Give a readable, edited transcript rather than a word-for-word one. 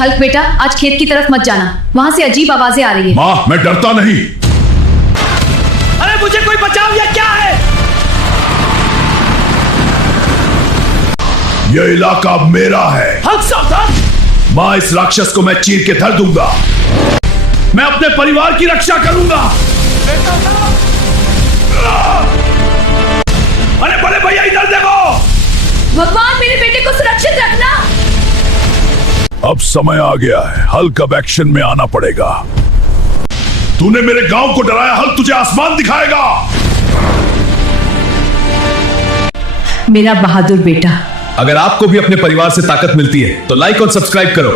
Hulk बेटा, आज खेत की तरफ मत जाना, वहाँ से अजीब आवाजें आ रही है। माँ, मैं डरता नहीं। अरे मुझे कोई बचाओ, ये क्या है? यह इलाका अब मेरा है। हल्क सावधान! माँ, इस राक्षस को मैं चीर के धर दूंगा। मैं अपने परिवार की रक्षा करूंगा। अरे बड़े भैया, इधर देखो। भगवान, मेरे बेटे को सुरक्षित रखना। अब समय आ गया है, हल्क अब एक्शन में आना पड़ेगा। तूने मेरे गांव को डराया, हल्क तुझे आसमान दिखाएगा। मेरा बहादुर बेटा। अगर आपको भी अपने परिवार से ताकत मिलती है तो लाइक और सब्सक्राइब करो।